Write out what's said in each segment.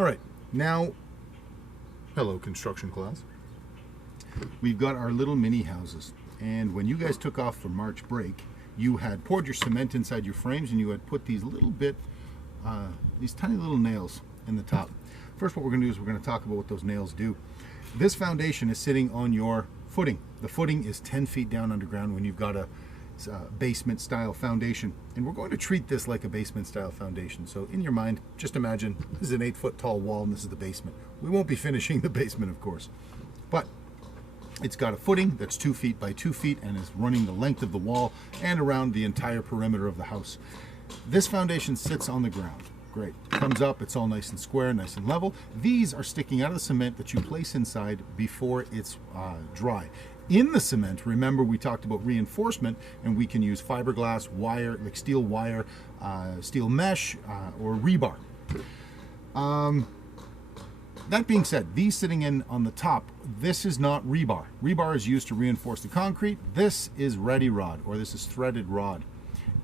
All right, now, hello construction class. We've got our little mini houses, and when you guys took off for March break, you had poured your cement inside your frames and you had put these these tiny little nails in the top. First, what we're going to do is we're going to talk about what those nails do. This foundation is sitting on your footing. The footing is 10 feet down underground when you've got a basement style foundation, and we're going to treat this like a basement style foundation. So in your mind, just imagine this is an 8-foot tall wall and this is the basement. We won't be finishing the basement, of course, but it's got a footing that's 2 feet by 2 feet and is running the length of the wall and around the entire perimeter of the house. This foundation sits on the ground. Great. Comes up, it's all nice and square, nice and level. These are sticking out of the cement that you place inside before it's dry. In the cement, remember we talked about reinforcement, and we can use fiberglass, wire, like steel wire, steel mesh, or rebar. That being said, these sitting in on the top, this is not rebar. Rebar is used to reinforce the concrete. This is ready rod, or this is threaded rod,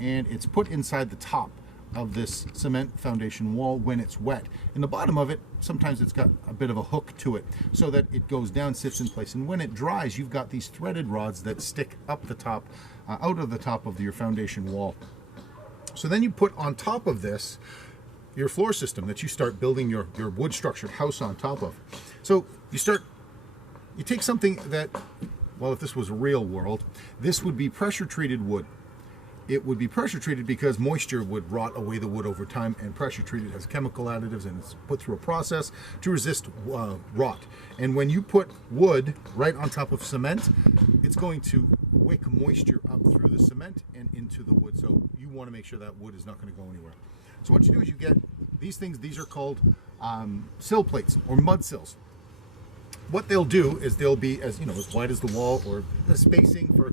and it's put inside the top of this cement foundation wall when it's wet. In the bottom of it, sometimes it's got a bit of a hook to it so that it goes down, sits in place, and when it dries, you've got these threaded rods that stick up the top, out of the top of your foundation wall. So then you put on top of this your floor system that you start building your wood structured house on top of. So you take something that, well, if this was a real world, this would be pressure treated wood. It would be pressure treated because moisture would rot away the wood over time, and pressure treated has chemical additives and it's put through a process to resist rot. And when you put wood right on top of cement, it's going to wick moisture up through the cement and into the wood. So you want to make sure that wood is not going to go anywhere. So what you do is you get these things. These are called sill plates or mud sills. What they'll do is they'll be as wide as the wall, or the spacing for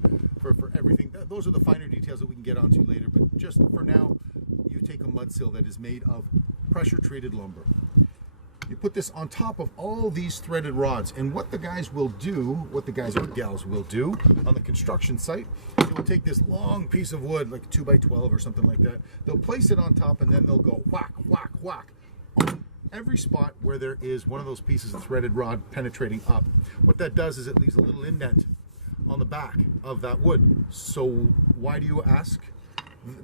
everything. Those are the finer details that we can get onto later, but just for now, you take a mud sill that is made of pressure treated lumber. You put this on top of all these threaded rods, and what the guys or gals will do on the construction site, they will take this long piece of wood, like 2x12 or something like that. They'll place it on top, and then they'll go whack, whack, whack on every spot where there is one of those pieces of threaded rod penetrating up. What that does is it leaves a little indent on the back of that wood. So why do you ask?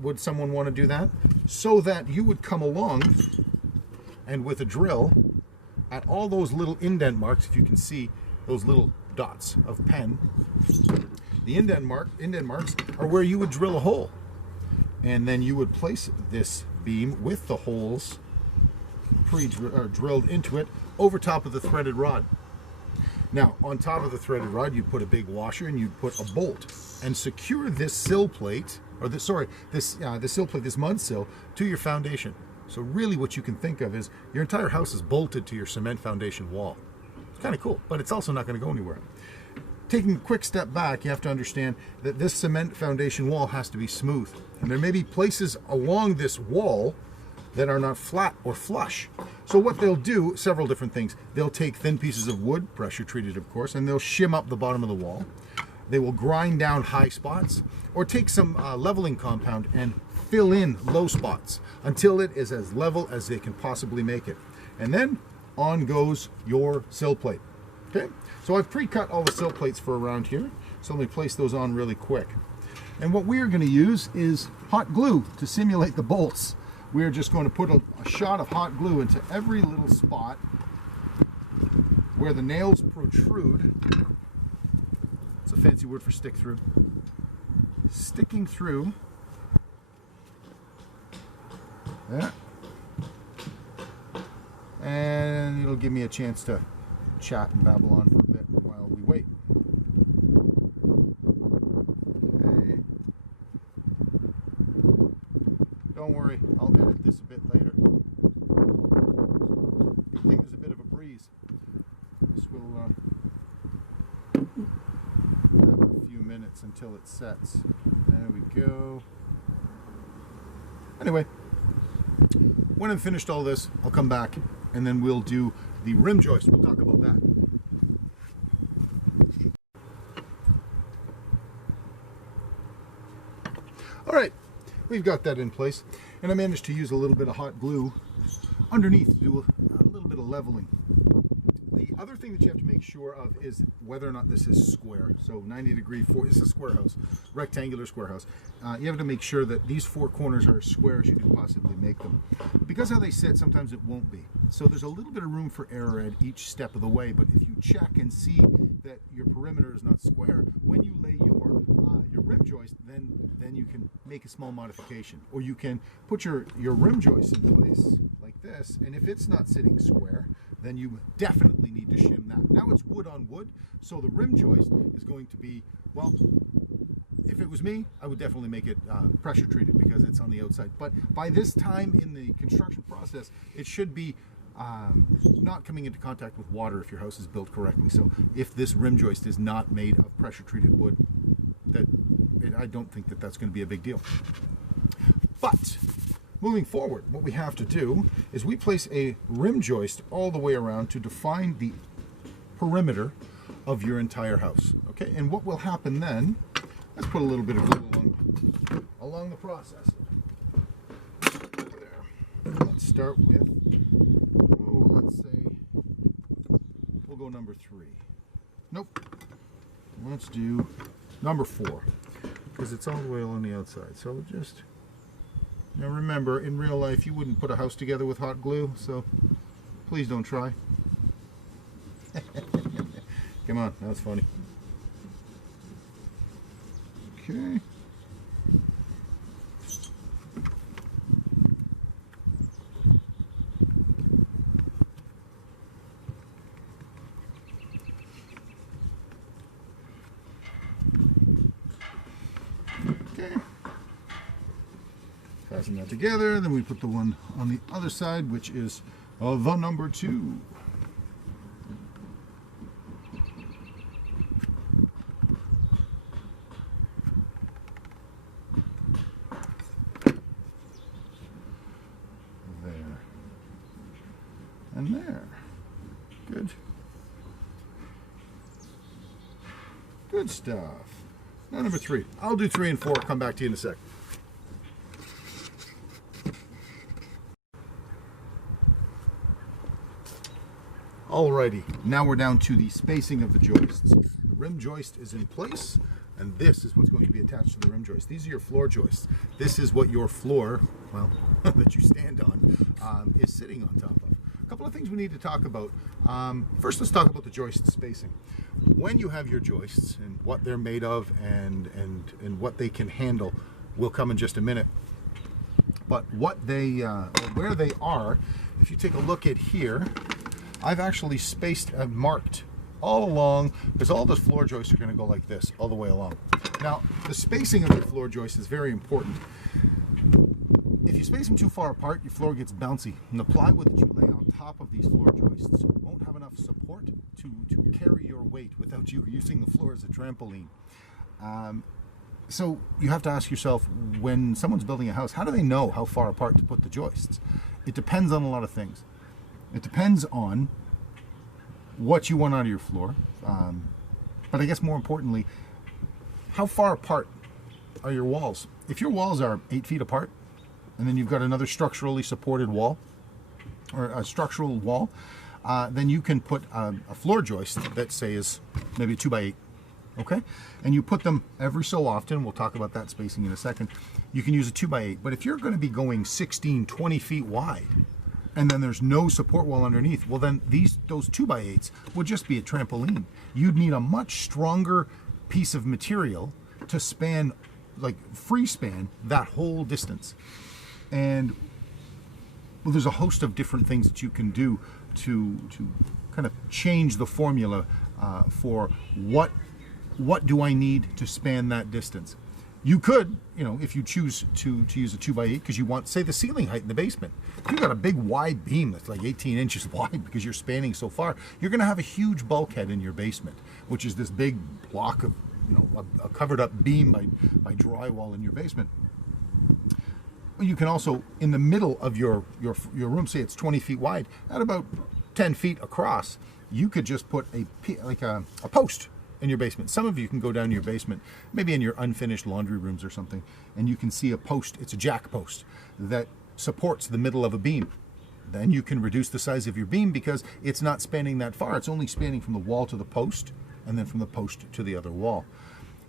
Would someone want to do that? So that you would come along and with a drill at all those little indent marks, if you can see those little dots of pen, the indent marks are where you would drill a hole, and then you would place this beam with the holes drilled into it over top of the threaded rod. Now, on top of the threaded rod, you put a big washer and you put a bolt and secure this sill plate, this mud sill, to your foundation. So really what you can think of is your entire house is bolted to your cement foundation wall. It's kind of cool, but it's also not going to go anywhere. Taking a quick step back, you have to understand that this cement foundation wall has to be smooth. And there may be places along this wall that are not flat or flush. So what they'll do, several different things. They'll take thin pieces of wood, pressure treated of course, and they'll shim up the bottom of the wall. They will grind down high spots, or take some leveling compound and fill in low spots until it is as level as they can possibly make it. And then on goes your sill plate. Okay, so I've pre-cut all the sill plates for around here, so let me place those on really quick. And what we are going to use is hot glue to simulate the bolts. We are just going to put a shot of hot glue into every little spot where the nails protrude. It's a fancy word for stick through. Sticking through. There. And it'll give me a chance to chat and babble on for a bit while we wait. Okay. Don't worry, I'll edit this a bit later. Good thing there's a bit of a breeze. This will have a few minutes until it sets. There we go. Anyway, when I've finished all this, I'll come back and then we'll do the rim joist. We'll talk about that. All right, we've got that in place, and I managed to use a little bit of hot glue underneath to do a little bit leveling. The other thing that you have to make sure of is whether or not this is square. So 90-degree, this is a square house, rectangular square house. You have to make sure that these four corners are as square as you can possibly make them. Because how they sit, sometimes it won't be. So there's a little bit of room for error at each step of the way, but if you check and see that your perimeter is not square, when you lay your rim joist, then you can make a small modification. Or you can put your rim joist in place like this, and if it's not sitting square, then you definitely need to shim that. Now it's wood on wood, so the rim joist is going to be, well, if it was me, I would definitely make it pressure treated because it's on the outside. But by this time in the construction process, it should be not coming into contact with water if your house is built correctly. So if this rim joist is not made of pressure treated wood, I don't think that that's going to be a big deal. But moving forward, what we have to do is we place a rim joist all the way around to define the perimeter of your entire house. Okay, and what will happen then, let's put a little bit of glue along the process. There. Let's start with, let's say, we'll go number 3. Nope. Let's do number 4, because it's all the way along the outside. So just, now remember, in real life, you wouldn't put a house together with hot glue, so please don't try. Come on, that was funny. Okay. Okay. Fasten that together, then we put the one on the other side, which is the number 2. There. And there. Good. Good stuff. Now number 3. I'll do 3 and 4, come back to you in a sec. Alrighty, now we're down to the spacing of the joists. The rim joist is in place, and this is what's going to be attached to the rim joist. These are your floor joists. This is what your floor, well, that you stand on, is sitting on top of. A couple of things we need to talk about. First, let's talk about the joist spacing. When you have your joists and what they're made of and what they can handle will come in just a minute. But what they, where they are, if you take a look at here, I've actually spaced and marked all along, because all the floor joists are going to go like this all the way along. Now, the spacing of your floor joist is very important. If you space them too far apart, your floor gets bouncy, and the plywood that you lay on top of these floor joists won't have enough support to carry your weight without you using the floor as a trampoline. So you have to ask yourself, when someone's building a house, how do they know how far apart to put the joists? It depends on a lot of things. It depends on what you want out of your floor, but I guess more importantly, how far apart are your walls? If your walls are 8 feet apart, and then you've got another structurally supported wall, or a structural wall, then you can put a floor joist that, say, is maybe 2 by 8, okay? And you put them every so often. We'll talk about that spacing in a second. You can use a 2 by 8, but if you're going to be going 16, 20 feet wide, and then there's no support wall underneath, well then those 2 by 8s would just be a trampoline. You'd need a much stronger piece of material to span, like free span, that whole distance. And well, there's a host of different things that you can do to kind of change the formula for what do I need to span that distance. You could, you know, if you choose to use a 2 by 8 because you want, say, the ceiling height in the basement. If you've got a big wide beam that's like 18 inches wide because you're spanning so far, you're going to have a huge bulkhead in your basement, which is this big block of, you know, a covered up beam by drywall in your basement. You can also, in the middle of your room, say it's 20 feet wide, at about 10 feet across, you could just put a post in your basement. Some of you can go down to your basement, maybe in your unfinished laundry rooms or something, and you can see a post. It's a jack post that supports the middle of a beam. then you can reduce the size of your beam because it's not spanning that far. It's only spanning from the wall to the post and then from the post to the other wall.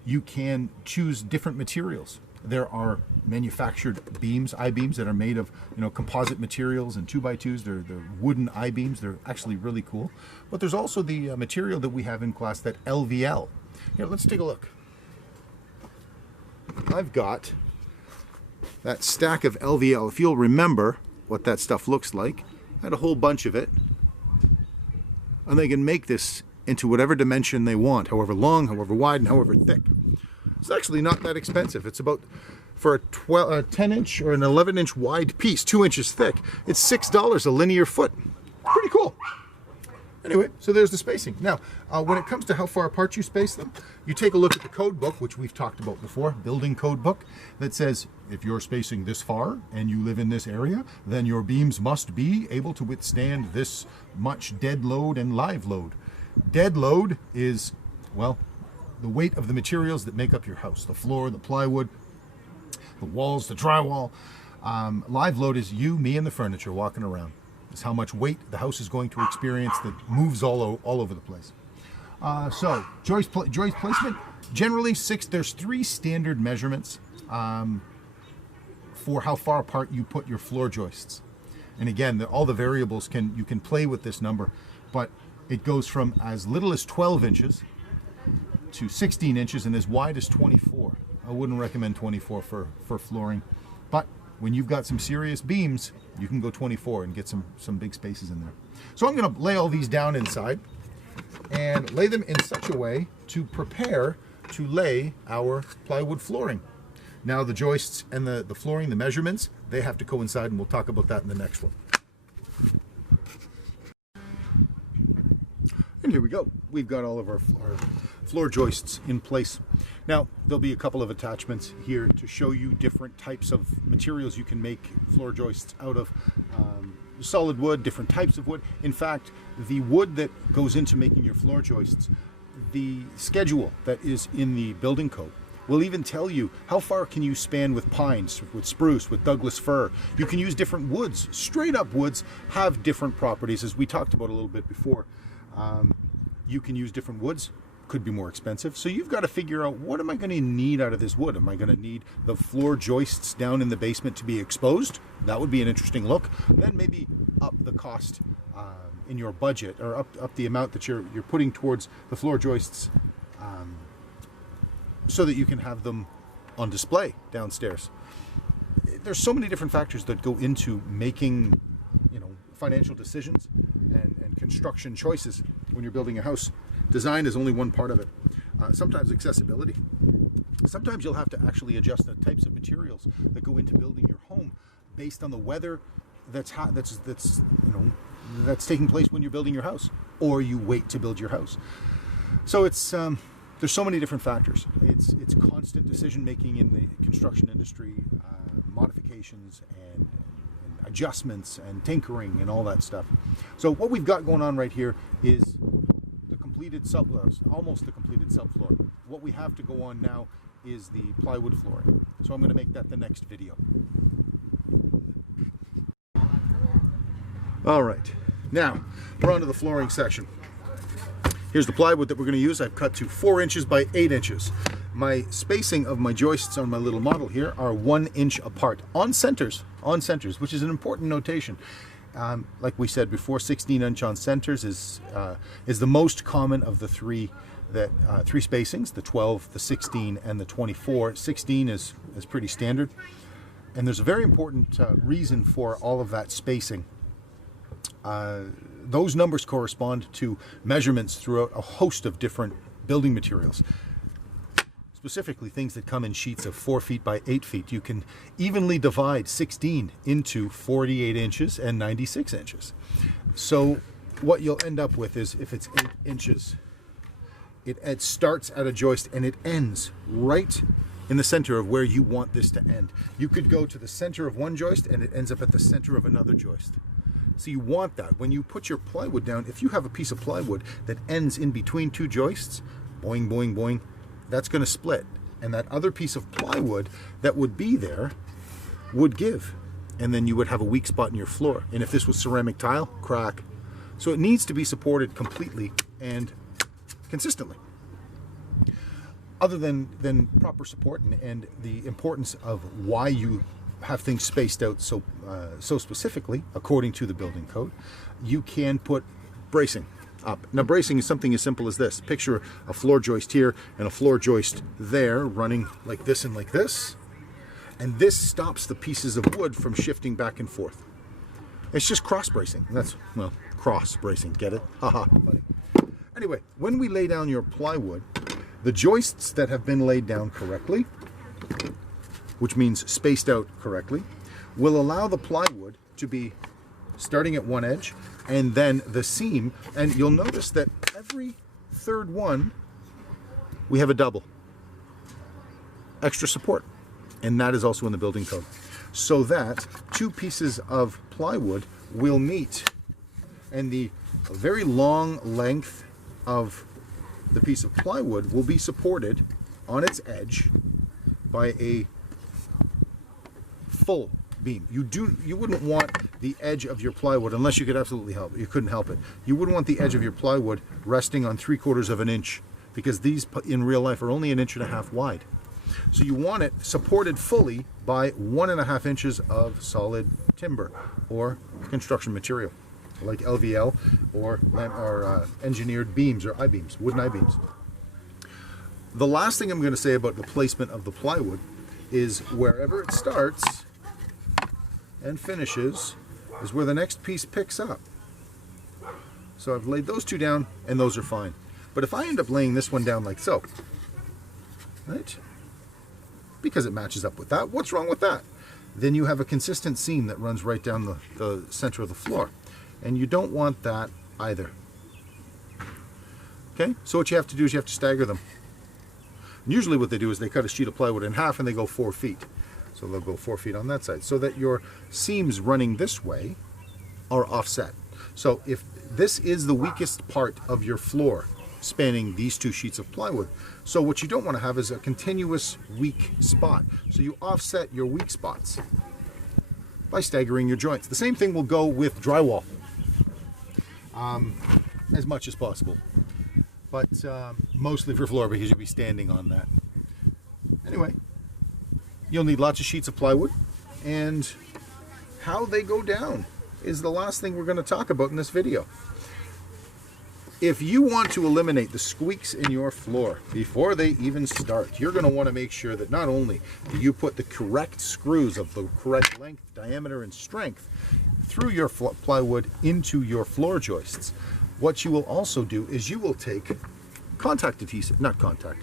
You can choose different materials. There are manufactured beams, I-beams, that are made of, you know, composite materials and 2x2s. They're wooden I-beams. They're actually really cool. But there's also the material that we have in class, that LVL. Here, let's take a look. I've got that stack of LVL. If you'll remember what that stuff looks like, I had a whole bunch of it. And they can make this into whatever dimension they want, however long, however wide, and however thick. It's actually not that expensive. It's about, for a 10 inch or an 11 inch wide piece, 2 inches thick, it's $6 a linear foot. Pretty cool. Anyway, so there's the spacing. Now, when it comes to how far apart you space them, you take a look at the code book, which we've talked about before, building code book, that says if you're spacing this far and you live in this area, then your beams must be able to withstand this much dead load and live load. Dead load is, well, the weight of the materials that make up your house, the floor, the plywood, the walls, the drywall. Live load is you, me, and the furniture walking around. It's how much weight the house is going to experience that moves all over the place. So joist placement, generally there's 3 standard measurements for how far apart you put your floor joists. And again, all the variables you can play with this number, but it goes from as little as 12 inches to 16 inches and as wide as 24. I wouldn't recommend 24 for flooring, but when you've got some serious beams, you can go 24 and get some big spaces in there. So I'm going to lay all these down inside and lay them in such a way to prepare to lay our plywood flooring. Now the joists and the flooring, the measurements, they have to coincide, and we'll talk about that in the next one. And here we go. We've got all of our floor joists in place. Now, there'll be a couple of attachments here to show you different types of materials you can make floor joists out of. Solid wood, different types of wood. In fact, the wood that goes into making your floor joists, the schedule that is in the building code will even tell you how far can you span with pines, with spruce, with Douglas fir. You can use different woods. Straight up woods have different properties, as we talked about a little bit before. You can use different woods, could be more expensive. So you've got to figure out, what am I going to need out of this wood? Am I going to need the floor joists down in the basement to be exposed? That would be an interesting look. Then maybe up the cost in your budget, or up the amount that you're putting towards the floor joists, so that you can have them on display downstairs. There's so many different factors that go into making, financial decisions and construction choices when you're building a house. Design is only one part of it. Sometimes accessibility. Sometimes you'll have to actually adjust the types of materials that go into building your home based on the weather that's taking place when you're building your house, or you wait to build your house. So it's there's so many different factors. It's constant decision making in the construction industry, modifications and adjustments and tinkering and all that stuff. So what we've got going on right here is the completed subfloor, almost the completed subfloor. What we have to go on now is the plywood flooring. So I'm going to make that the next video. All right, now we're on to the flooring section. Here's the plywood that we're going to use. I've cut to 4 inches by 8 inches. My spacing of my joists on my little model here are 1 inch apart on centers, which is an important notation. Like we said before, 16 inch on centers is the most common of the three spacings, the 12, the 16, and the 24. 16 is pretty standard. And there's a very important reason for all of that spacing. Those numbers correspond to measurements throughout a host of different building materials. Specifically things that come in sheets of 4 feet by 8 feet. You can evenly divide 16 into 48 inches and 96 inches. So what you'll end up with is, if it's 8 inches, it starts at a joist and it ends right in the center of where you want this to end. You could go to the center of one joist and it ends up at the center of another joist. So you want that. When you put your plywood down, if you have a piece of plywood that ends in between two joists, boing, boing, boing, that's going to split. And that other piece of plywood that would be there would give. and then you would have a weak spot in your floor. And if this was ceramic tile, crack. So it needs to be supported completely and consistently. Other than proper support and the importance of why you have things spaced out so specifically according to the building code, you can put bracing up. Now bracing is something as simple as this. Picture a floor joist here and a floor joist there running like this and like this, and this stops the pieces of wood from shifting back and forth. It's just cross bracing. That's, well, cross bracing, get it? Haha, funny. Anyway, when we lay down your plywood, the joists that have been laid down correctly, which means spaced out correctly, will allow the plywood to be starting at one edge and then the seam, and you'll notice that every third one we have a double extra support, and that is also in the building code, so that two pieces of plywood will meet, and the very long length of the piece of plywood will be supported on its edge by a full beam. You wouldn't want the edge of your plywood, unless you could absolutely help it, you couldn't help it, you wouldn't want the edge of your plywood resting on 3/4 of an inch, because these in real life are only 1.5 inches wide. So you want it supported fully by 1.5 inches of solid timber or construction material like LVL or engineered beams or I-beams, wooden I-beams. The last thing I'm going to say about the placement of the plywood is wherever it starts and finishes is where the next piece picks up. So I've laid those two down and those are fine. But if I end up laying this one down like so, right, because it matches up with that, what's wrong with that? Then you have a consistent seam that runs right down the center of the floor. And you don't want that either. Okay, so what you have to do is you have to stagger them. And usually what they do is they cut a sheet of plywood in half and they go 4 feet. So they'll go 4 feet on that side, so that your seams running this way are offset. So if this is the weakest part of your floor, spanning these two sheets of plywood, so what you don't want to have is a continuous weak spot. So you offset your weak spots by staggering your joints. The same thing will go with drywall. As much as possible, but mostly for floor, because you'll be standing on that. Anyway, you'll need lots of sheets of plywood, and how they go down is the last thing we're going to talk about in this video. If you want to eliminate the squeaks in your floor before they even start, you're going to want to make sure that not only do you put the correct screws of the correct length, diameter, and strength through your plywood into your floor joists, what you will also do is you will take contact adhesive, not contact,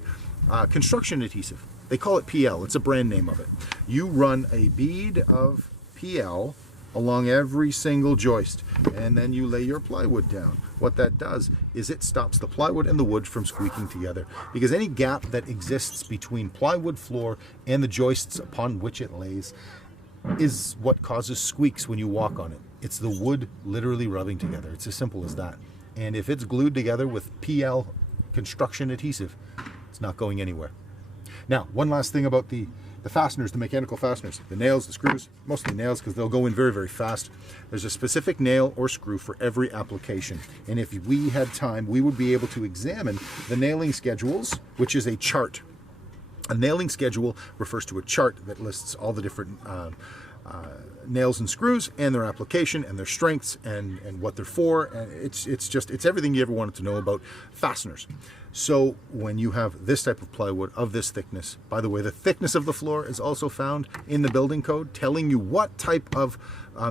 construction adhesive. They call it PL, it's a brand name of it. You run a bead of PL along every single joist, and then you lay your plywood down. What that does is it stops the plywood and the wood from squeaking together, because any gap that exists between plywood floor and the joists upon which it lays is what causes squeaks when you walk on it. It's the wood literally rubbing together. It's as simple as that. And if it's glued together with PL construction adhesive, it's not going anywhere. Now, one last thing about the fasteners, the mechanical fasteners, the nails, the screws, mostly nails because they'll go in very, very fast. There's a specific nail or screw for every application. And if we had time, we would be able to examine the nailing schedules, which is a chart. A nailing schedule refers to a chart that lists all the different nails and screws and their application and their strengths and what they're for, and it's everything you ever wanted to know about fasteners. So when you have this type of plywood of this thickness, by the way, the thickness of the floor is also found in the building code, telling you what type of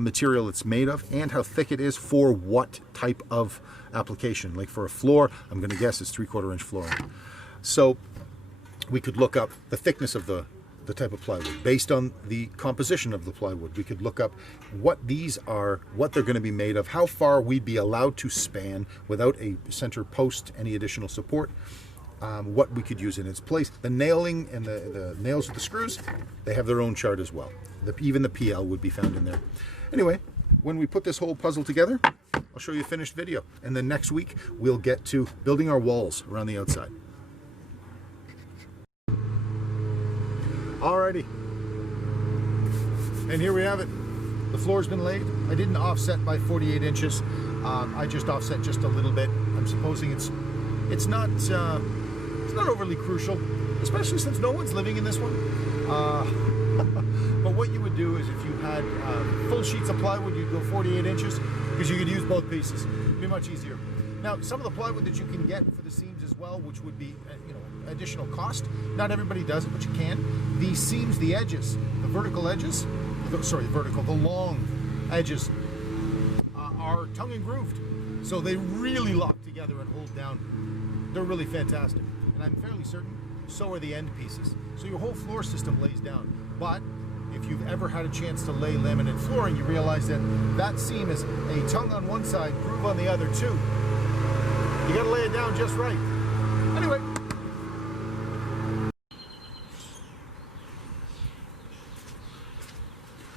material it's made of and how thick it is for what type of application. Like for a floor, I'm going to guess it's 3/4 inch flooring. So we could look up the thickness of the type of plywood based on the composition of the plywood. We could look up what these are, what they're going to be made of, how far we'd be allowed to span without a center post, any additional support, what we could use in its place. The nailing and the nails with the screws, they have their own chart as well. Even the PL would be found in there. Anyway, when we put this whole puzzle together, I'll show you a finished video. And then next week, we'll get to building our walls around the outside. Alrighty, and here we have it. The floor's been laid. I didn't offset by 48 inches. I just offset just a little bit. I'm supposing it's not overly crucial, especially since no one's living in this one. But what you would do is if you had full sheets of plywood, you'd go 48 inches because you could use both pieces. It'd be much easier. Now, some of the plywood that you can get for the seams as well, which would be additional cost. Not everybody does it, but you can. The seams, the edges, the vertical edges, the long edges are tongue and grooved, so they really lock together and hold down. They're really fantastic, and I'm fairly certain so are the end pieces. So your whole floor system lays down. But if you've ever had a chance to lay laminate flooring, you realize that that seam is a tongue on one side, groove on the other too. You gotta lay it down just right. Anyway.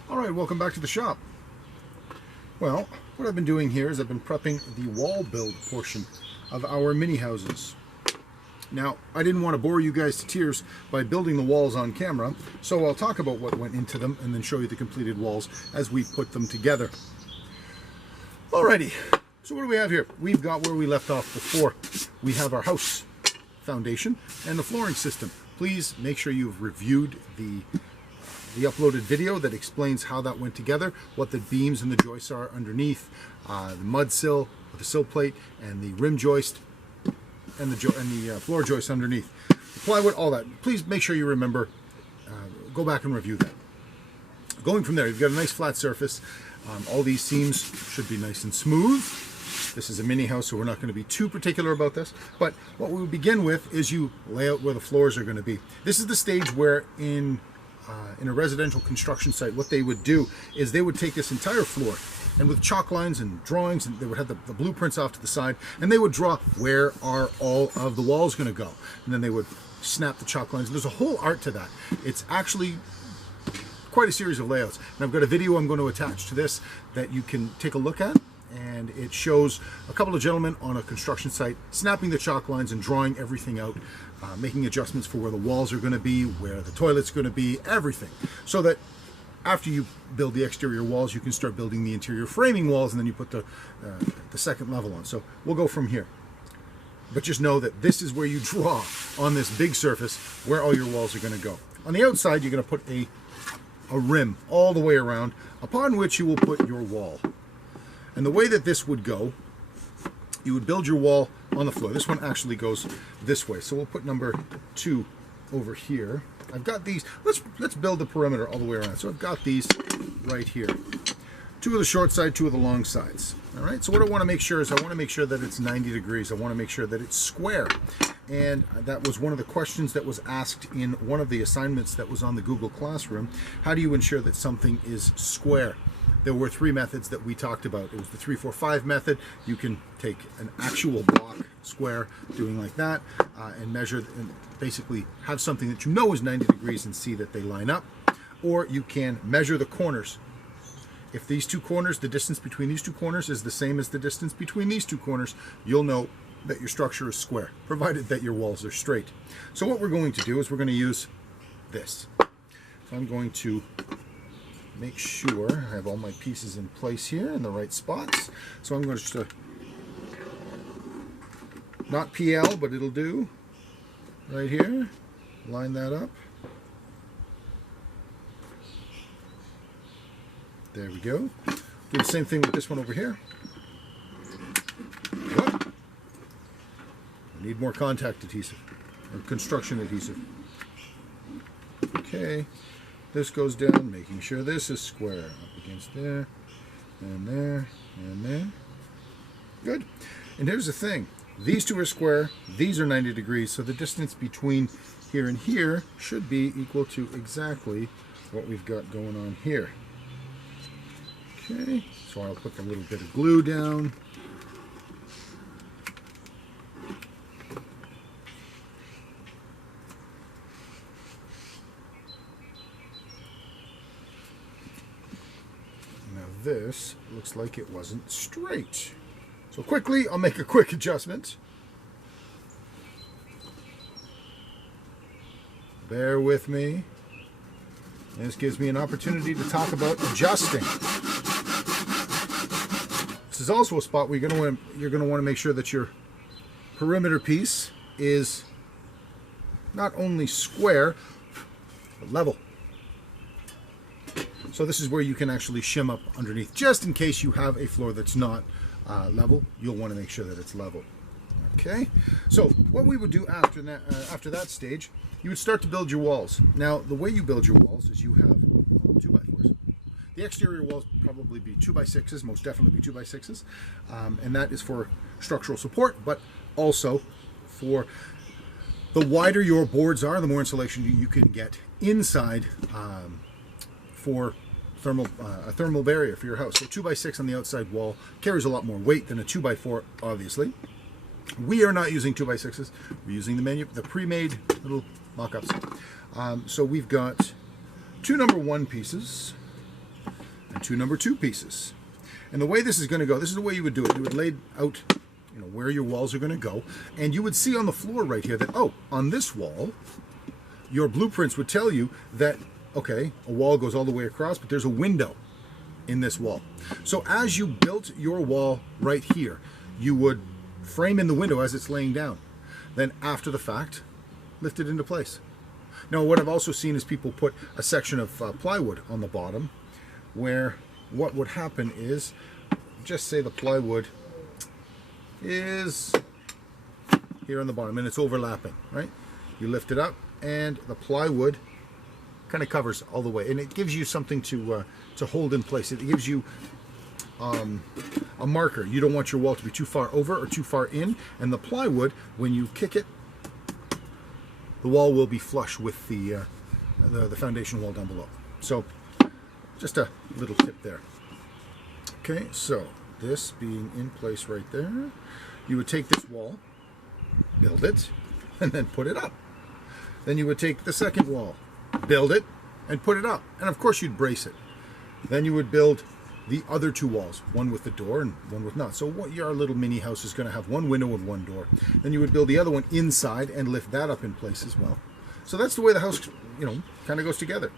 All right, welcome back to the shop. Well, what I've been doing here is I've been prepping the wall build portion of our mini houses. Now, I didn't want to bore you guys to tears by building the walls on camera, so I'll talk about what went into them and then show you the completed walls as we put them together. Alrighty, so what do we have here? We've got where we left off before. We have our house foundation and the flooring system. Please make sure you've reviewed the uploaded video that explains how that went together, what the beams and the joists are underneath, the mud sill, the sill plate, and the rim joist, and the floor joist underneath, the plywood, all that. Please make sure you remember, go back and review that. Going from there, you've got a nice flat surface. All these seams should be nice and smooth. This is a mini house, so we're not going to be too particular about this. But what we will begin with is you lay out where the floors are going to be. This is the stage where in a residential construction site, what they would do is they would take this entire floor, and with chalk lines and drawings, and they would have the blueprints off to the side, and they would draw where are all of the walls going to go, and then they would snap the chalk lines. And there's a whole art to that. It's actually quite a series of layouts, and I've got a video I'm going to attach to this that you can take a look at, and it shows a couple of gentlemen on a construction site snapping the chalk lines and drawing everything out, making adjustments for where the walls are going to be, where the toilet's going to be, everything, so that after you build the exterior walls, you can start building the interior framing walls, and then you put the second level on. So we'll go from here. But just know that this is where you draw on this big surface where all your walls are going to go. On the outside, you're going to put a rim all the way around, upon which you will put your wall. And the way that this would go, you would build your wall on the floor. This one actually goes this way. So we'll put number 2 over here. I've got these, let's build the perimeter all the way around. So I've got these right here. 2 of the short side, 2 of the long sides. All right, so what I want to make sure is I want to make sure that it's 90 degrees. I want to make sure that it's square. And that was one of the questions that was asked in one of the assignments that was on the Google Classroom. How do you ensure that something is square? There were 3 methods that we talked about. It was the 3-4-5 method. You can take an actual block square, doing like that, and measure and basically have something that you know is 90 degrees and see that they line up. Or you can measure the corners. If these 2 corners, the distance between these 2 corners is the same as the distance between these 2 corners, you'll know that your structure is square, provided that your walls are straight. So what we're going to do is we're going to use this. So I'm going to make sure I have all my pieces in place here in the right spots. So I'm going to just not PL, but it'll do right here. Line that up. There we go. Do the same thing with this one over here. What? I need more contact adhesive, or construction adhesive. Okay, this goes down, making sure this is square. Up against there, and there, and there. Good. And here's the thing. These 2 are square, these are 90 degrees, so the distance between here and here should be equal to exactly what we've got going on here. Okay, so I'll put a little bit of glue down. Now this looks like it wasn't straight. So quickly, I'll make a quick adjustment. Bear with me. And this gives me an opportunity to talk about adjusting. This is also a spot where you're going to want to make sure that your perimeter piece is not only square, but level. So this is where you can actually shim up underneath, just in case you have a floor that's not level. You'll want to make sure that it's level. Okay, so what we would do after that stage, you would start to build your walls. Now, the way you build your walls is you have 2x4s. The exterior walls probably be 2x6s, most definitely be 2x6s, and that is for structural support, but also for the wider your boards are, the more insulation you can get inside for a thermal barrier for your house. So 2x6 on the outside wall carries a lot more weight than a 2x4, obviously. We are not using 2x6s. We're using the pre-made little mock-ups. So we've got 2 number 1 pieces and 2 number 2 pieces. And the way this is going to go, this is the way you would do it. You would lay out, where your walls are going to go, and you would see on the floor right here that, oh, on this wall, your blueprints would tell you that, okay, a wall goes all the way across, but there's a window in this wall. So as you built your wall right here, you would frame in the window as it's laying down. Then after the fact, lift it into place. Now, what I've also seen is people put a section of plywood on the bottom, where what would happen is, just say the plywood is here on the bottom and it's overlapping, right? You lift it up and the plywood kind of covers all the way, and it gives you something to hold in place. It gives you a marker. You don't want your wall to be too far over or too far in, and the plywood, when you kick it, the wall will be flush with the foundation wall down below. So just a little tip there. Okay, so this being in place right there, you would take this wall, build it, and then put it up. Then you would take the second wall, build it, and put it up. And of course you'd brace it. Then you would build the other 2 walls, one with the door and one with not. So what your little mini house is going to have 1 window and 1 door. Then you would build the other one inside and lift that up in place as well. So that's the way the house, kind of goes together.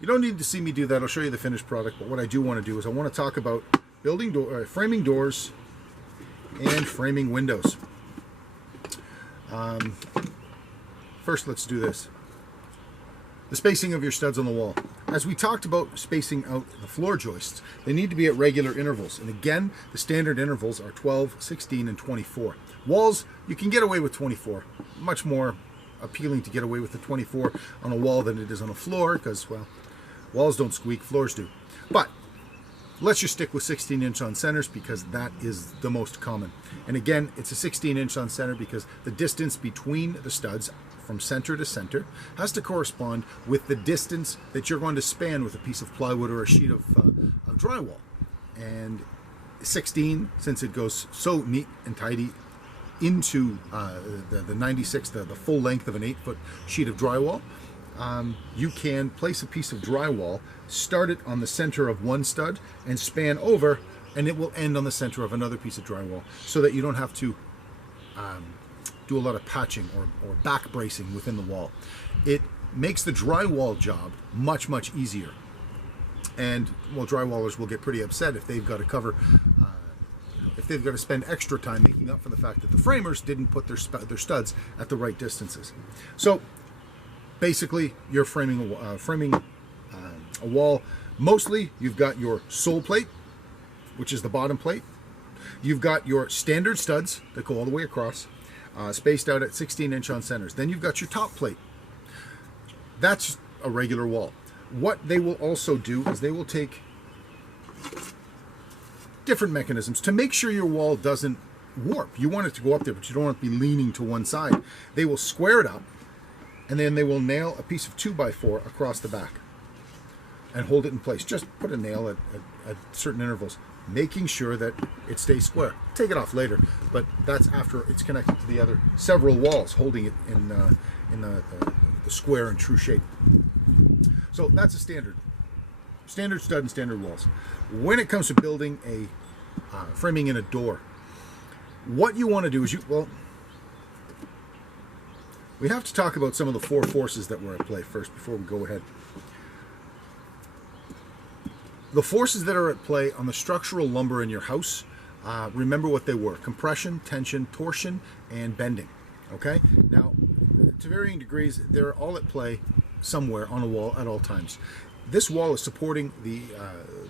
You don't need to see me do that. I'll show you the finished product. But what I do want to do is I want to talk about framing doors and framing windows. First, let's do this. The spacing of your studs on the wall. As we talked about spacing out the floor joists, they need to be at regular intervals. And again, the standard intervals are 12, 16, and 24. Walls, you can get away with 24. Much more appealing to get away with the 24 on a wall than it is on a floor, because, well, walls don't squeak, floors do. But let's just stick with 16-inch on centers, because that is the most common. And again, it's a 16-inch on center because the distance between the studs from center to center has to correspond with the distance that you're going to span with a piece of plywood or a sheet of drywall. And 16, since it goes so neat and tidy into the 96, the full length of an 8-foot sheet of drywall, you can place a piece of drywall, start it on the center of one stud and span over, and it will end on the center of another piece of drywall, so that you don't have to do a lot of patching or back bracing within the wall. It makes the drywall job much, much easier. And, well, drywallers will get pretty upset if they've got to cover, if they've got to spend extra time making up for the fact that the framers didn't put their studs at the right distances. So basically, you're framing a wall. Mostly, you've got your sole plate, which is the bottom plate. You've got your standard studs that go all the way across, spaced out at 16-inch on centers. Then you've got your top plate. That's a regular wall. What they will also do is they will take different mechanisms to make sure your wall doesn't warp. You want it to go up there, but you don't want it to be leaning to one side. They will square it up, and then they will nail a piece of 2x4 across the back and hold it in place. Just put a nail at certain intervals, making sure that it stays square. Take it off later, but that's after it's connected to the other several walls, holding it in the square and true shape. So that's a standard stud and standard walls. When it comes to building a framing in a door, what you want to do is we have to talk about some of the 4 forces that were at play first before we go ahead. The forces that are at play on the structural lumber in your house, remember what they were: compression, tension, torsion, and bending. Okay? Now, to varying degrees, they're all at play somewhere on a wall at all times. This wall is supporting the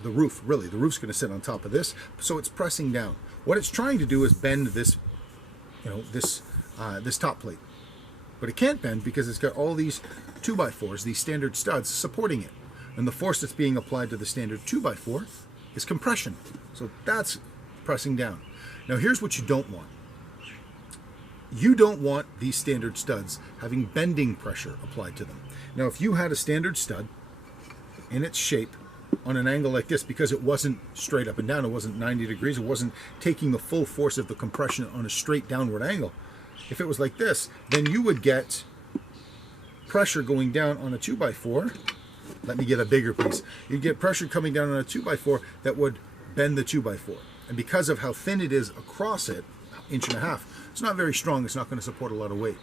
roof. Really, the roof's going to sit on top of this, so it's pressing down. What it's trying to do is bend this, this top plate, but it can't bend because it's got all these 2x4s, these standard studs, supporting it. And the force that's being applied to the standard 2x4 is compression. So that's pressing down. Now here's what you don't want. You don't want these standard studs having bending pressure applied to them. Now if you had a standard stud in its shape on an angle like this, because it wasn't straight up and down, it wasn't 90 degrees, it wasn't taking the full force of the compression on a straight downward angle. If it was like this, then you would get pressure going down on a 2x4. Let me get a bigger piece. You'd get pressure coming down on a 2x4 that would bend the 2x4. And because of how thin it is across it, 1.5 inches, it's not very strong, it's not going to support a lot of weight.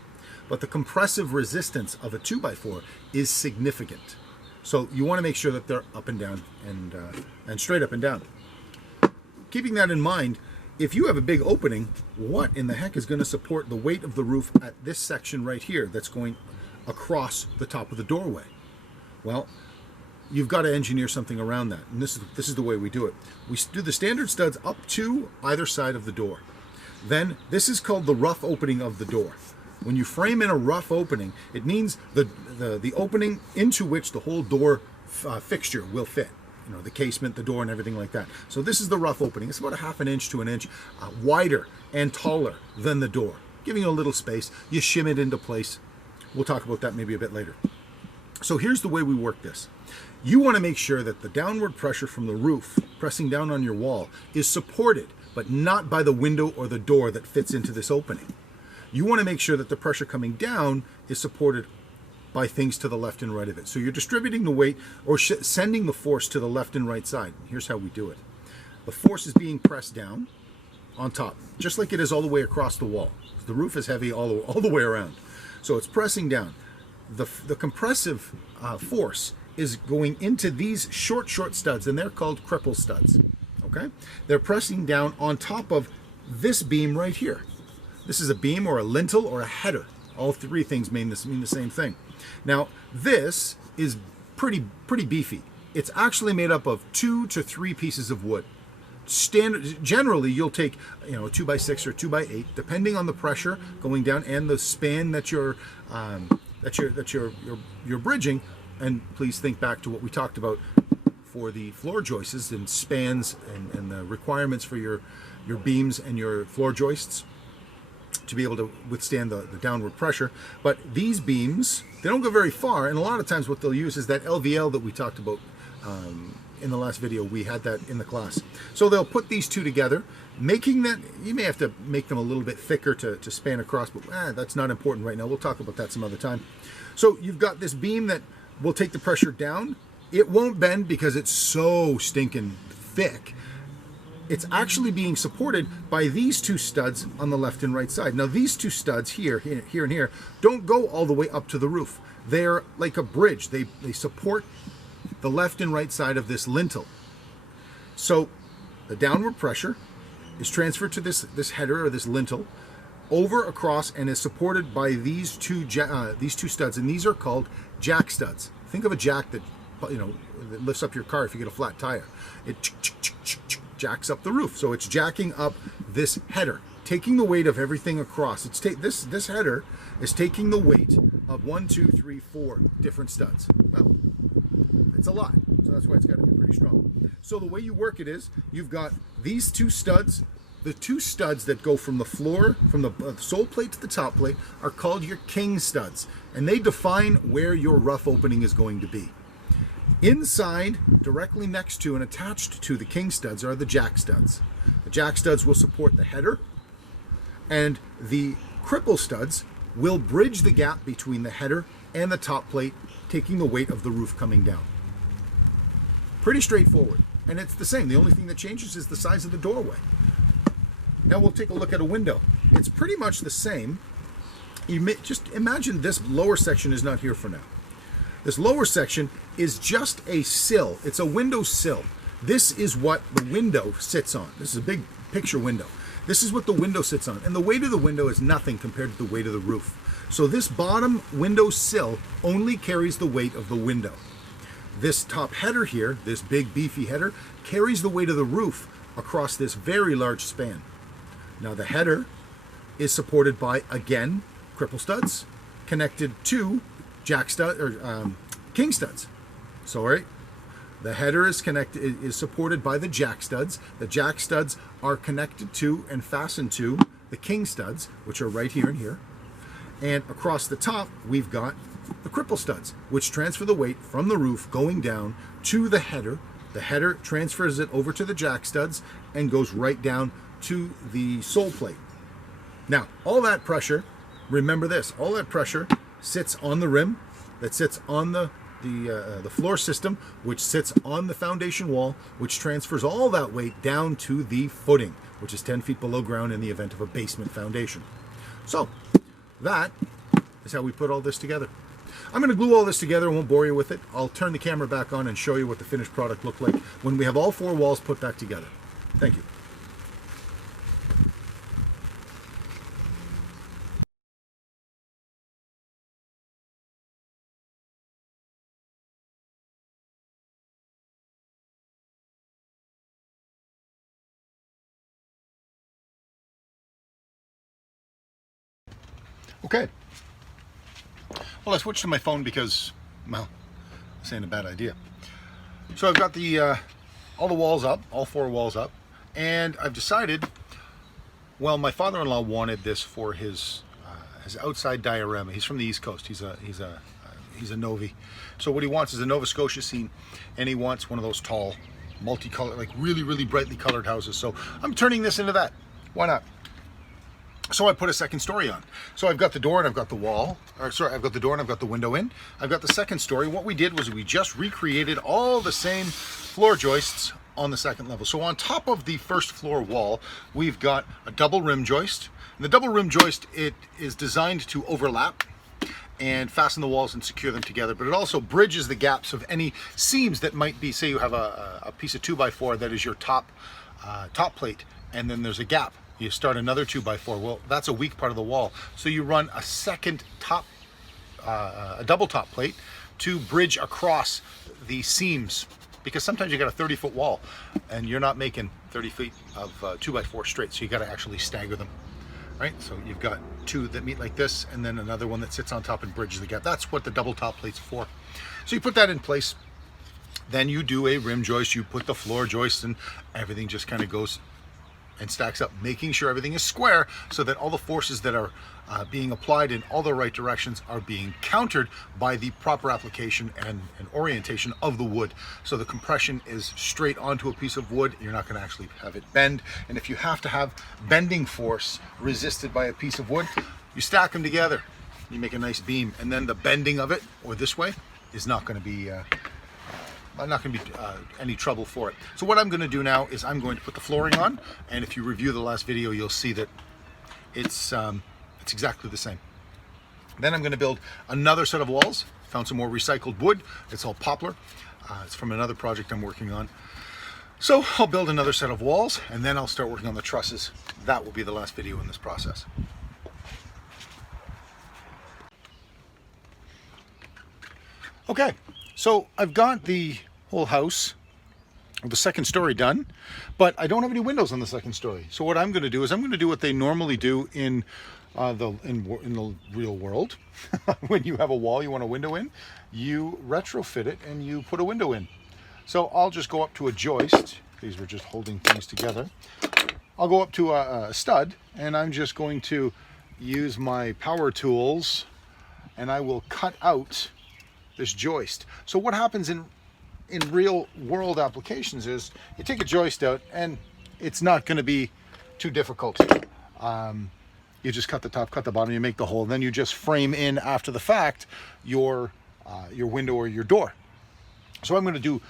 But the compressive resistance of a 2x4 is significant. So you want to make sure that they're up and down and straight up and down. Keeping that in mind, if you have a big opening, what in the heck is going to support the weight of the roof at this section right here that's going across the top of the doorway? Well, you've got to engineer something around that. And this is the way we do it. We do the standard studs up to either side of the door. Then this is called the rough opening of the door. When you frame in a rough opening, it means the opening into which the whole door fixture will fit. You know, the casement, the door, and everything like that. So this is the rough opening. It's about 1/2 inch to 1 inch wider and taller than the door, giving you a little space. You shim it into place. We'll talk about that maybe a bit later. So here's the way we work this. You want to make sure that the downward pressure from the roof pressing down on your wall is supported, but not by the window or the door that fits into this opening. You want to make sure that the pressure coming down is supported by things to the left and right of it. So you're distributing the weight or sending the force to the left and right side. Here's how we do it. The force is being pressed down on top, just like it is all the way across the wall. The roof is heavy all the way around. So it's pressing down. The compressive force is going into these short studs, and they're called cripple studs. Okay? They're pressing down on top of this beam right here. This is a beam or a lintel or a header. All three things mean the same thing. Now, this is pretty beefy. It's actually made up of 2 to 3 pieces of wood. Generally, you'll take a 2x6 or 2x8, depending on the pressure going down and the span that you're bridging. And please think back to what we talked about for the floor joists and spans and the requirements for your beams and your floor joists to be able to withstand the downward pressure. But these beams, they don't go very far, and a lot of times what they'll use is that LVL that we talked about in the last video. We had that in the class. So they'll put these two together, making that, you may have to make them a little bit thicker to span across, but that's not important right now. We'll talk about that some other time. So you've got this beam that will take the pressure down. It won't bend because it's so stinking thick. It's actually being supported by these two studs on the left and right side. Now these two studs here and here don't go all the way up to the roof. They're like a bridge. They support the left and right side of this lintel. So the downward pressure is transferred to this header or this lintel over across and is supported by these two studs, and these are called jack studs. Think of a jack that that lifts up your car if you get a flat tire. It jacks up the roof. So it's jacking up this header, taking the weight of everything across. This header is taking the weight of 1, 2, 3, 4 different studs. Well, it's a lot, so that's why it's got to be pretty strong. So the way you work it is, you've got these two studs. The two studs that go from the floor, from the sole plate to the top plate, are called your king studs, and they define where your rough opening is going to be. Inside, directly next to and attached to the king studs, are the jack studs. The jack studs will support the header, and the cripple studs will bridge the gap between the header and the top plate, taking the weight of the roof coming down. Pretty straightforward, and it's the same. The only thing that changes is the size of the doorway. Now we'll take a look at a window. It's pretty much the same. Just imagine this lower section is not here for now. This lower section is just a sill. It's a window sill. This is what the window sits on. This is a big picture window. This is what the window sits on. And the weight of the window is nothing compared to the weight of the roof. So this bottom window sill only carries the weight of the window. This top header here, this big beefy header, carries the weight of the roof across this very large span. Now the header is supported by, again, cripple studs connected to jack stud or king studs. Sorry. The header is supported by the jack studs. The jack studs are connected to and fastened to the king studs, which are right here and here. And across the top, we've got the cripple studs, which transfer the weight from the roof going down to the header. The header transfers it over to the jack studs and goes right down to the sole plate. Now, all that pressure, remember this, all that pressure sits on the rim, that sits on the floor system, which sits on the foundation wall, which transfers all that weight down to the footing, which is 10 feet below ground in the event of a basement foundation. So that is how we put all this together. I'm going to glue all this together. I won't bore you with it. I'll turn the camera back on and show you what the finished product looked like when we have all 4 walls put back together. Thank you. Okay. Well, I switched to my phone because, well, this ain't a bad idea. So I've got the all the walls up, all 4 walls up, and I've decided, well, my father-in-law wanted this for his outside diorama. He's from the East Coast. He's a Novi. So what he wants is a Nova Scotia scene, and he wants one of those tall, multicolored, like really, really brightly colored houses. So I'm turning this into that. Why not? So I put a second story on. So I've got the door and I've got the wall, or sorry, I've got the door and I've got the window in. I've got the second story. What we did was we just recreated all the same floor joists on the second level. So on top of the first floor wall, we've got a double rim joist. And the double rim joist, it is designed to overlap and fasten the walls and secure them together, but it also bridges the gaps of any seams that might be, say you have a piece of 2x4 that is your top plate, and then there's a gap. You start another 2x4. Well, that's a weak part of the wall. So you run a second top, a double top plate to bridge across the seams, because sometimes you got a 30-foot wall and you're not making 30 feet of 2x4 straight. So you got to actually stagger them, right? So you've got 2 that meet like this, and then another one that sits on top and bridges the gap. That's what the double top plate's for. So you put that in place. Then you do a rim joist. You put the floor joist, and everything just kind of goes and stacks up, making sure everything is square so that all the forces that are being applied in all the right directions are being countered by the proper application and orientation of the wood. So the compression is straight onto a piece of wood. You're not going to actually have it bend. And if you have to have bending force resisted by a piece of wood, you stack them together. You make a nice beam, and then the bending of it, or this way, is not going to be any trouble for it. So what I'm going to do now is I'm going to put the flooring on, and if you review the last video, you'll see that it's exactly the same. Then I'm going to build another set of walls. Found some more recycled wood. It's all poplar. It's from another project I'm working on. So I'll build another set of walls, and then I'll start working on the trusses. That will be the last video in this process. Okay. So I've got the whole house, the second story done, but I don't have any windows on the second story. So what I'm going to do is I'm going to do what they normally do in the real world. When you have a wall you want a window in, you retrofit it and you put a window in. So I'll just go up to a joist. These were just holding things together. I'll go up to a stud, and I'm just going to use my power tools, and I will cut out this joist. So what happens in real world applications is you take a joist out, and it's not going to be too difficult. You just cut the top, cut the bottom, you make the hole, then you just frame in after the fact your window or your door. So I'm going to do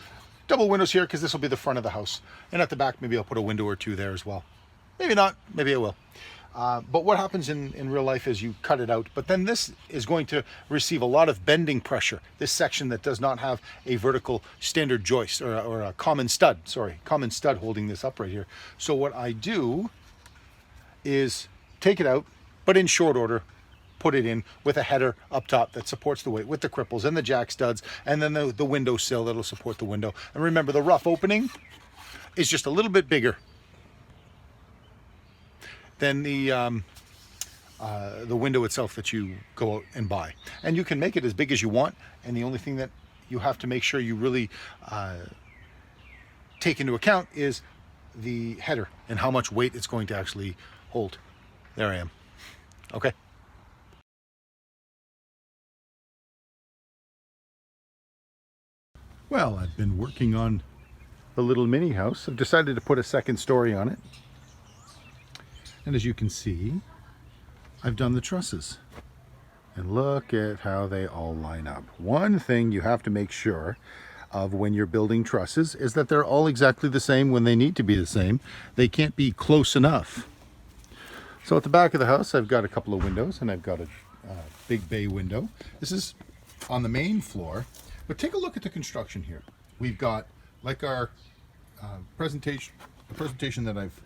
double windows here because this will be the front of the house, and at the back maybe I'll put a window or 2 there as well. Maybe not, maybe I will. But what happens in real life is you cut it out, but then this is going to receive a lot of bending pressure. This section that does not have a vertical standard joist or a common stud, common stud holding this up right here. So what I do is take it out, but in short order, put it in with a header up top that supports the weight with the cripples and the jack studs, and then the window sill that'll support the window. And remember, the rough opening is just a little bit bigger than the window itself that you go out and buy. And you can make it as big as you want, and the only thing that you have to make sure you really take into account is the header and how much weight it's going to actually hold. There I am. Okay. Well, I've been working on the little mini house. I've decided to put a second story on it. And as you can see, I've done the trusses. And look at how they all line up. One thing you have to make sure of when you're building trusses is that they're all exactly the same when they need to be the same. They can't be close enough. So at the back of the house, I've got a couple of windows, and I've got a big bay window. This is on the main floor, but take a look at the construction here. We've got, like our presentation that I've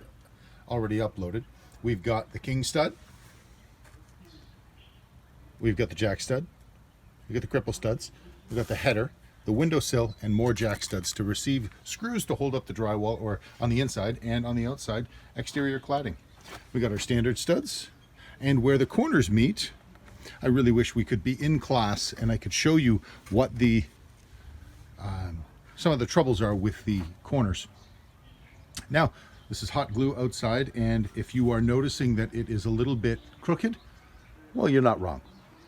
already uploaded, we've got the king stud, we've got the jack stud, we've got the cripple studs, we've got the header, the windowsill, and more jack studs to receive screws to hold up the drywall, or on the inside and on the outside, exterior cladding. We got our standard studs, and where the corners meet, I really wish we could be in class and I could show you what the some of the troubles are with the corners. Now, this is hot glue outside, and if you are noticing that it is a little bit crooked, well, you're not wrong.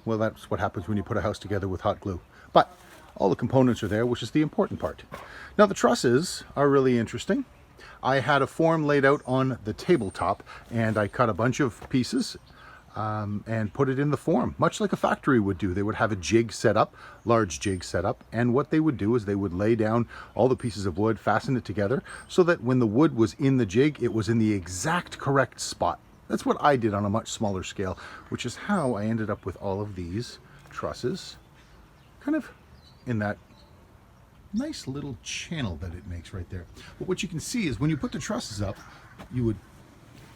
Well, that's what happens when you put a house together with hot glue. But all the components are there, which is the important part. Now, the trusses are really interesting. I had a form laid out on the tabletop, and I cut a bunch of pieces and put it in the form, much like a factory would do. They would have a jig set up, large jig set up, and what they would do is they would lay down all the pieces of wood, fasten it together, so that when the wood was in the jig, it was in the exact correct spot. That's what I did on a much smaller scale, which is how I ended up with all of these trusses, kind of in that nice little channel that it makes right there. But what you can see is when you put the trusses up, you would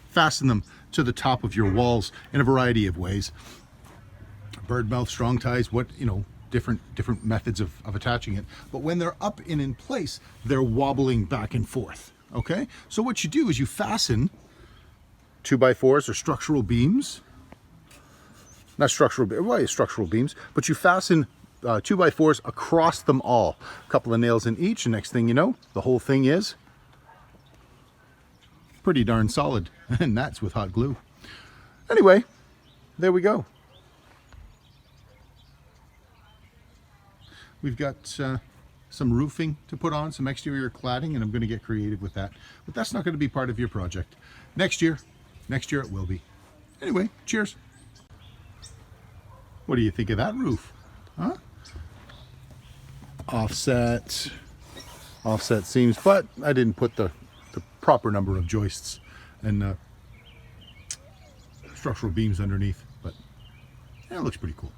fasten them to the top of your walls in a variety of ways. Bird mouth, strong ties, different methods of attaching it. But when they're up and in place, they're wobbling back and forth. Okay? So what you do is you fasten 2x4s or structural beams. Not structural beams, but you fasten 2x4s across them all. A couple of nails in each, and next thing you know, the whole thing is pretty darn solid. And that's with hot glue. Anyway, there we go. We've got some roofing to put on, some exterior cladding, and I'm going to get creative with that. But that's not going to be part of your project. Next year it will be. Anyway, cheers. What do you think of that roof? Huh? Offset seams, but I didn't put the proper number of joists and structural beams underneath, but yeah, it looks pretty cool.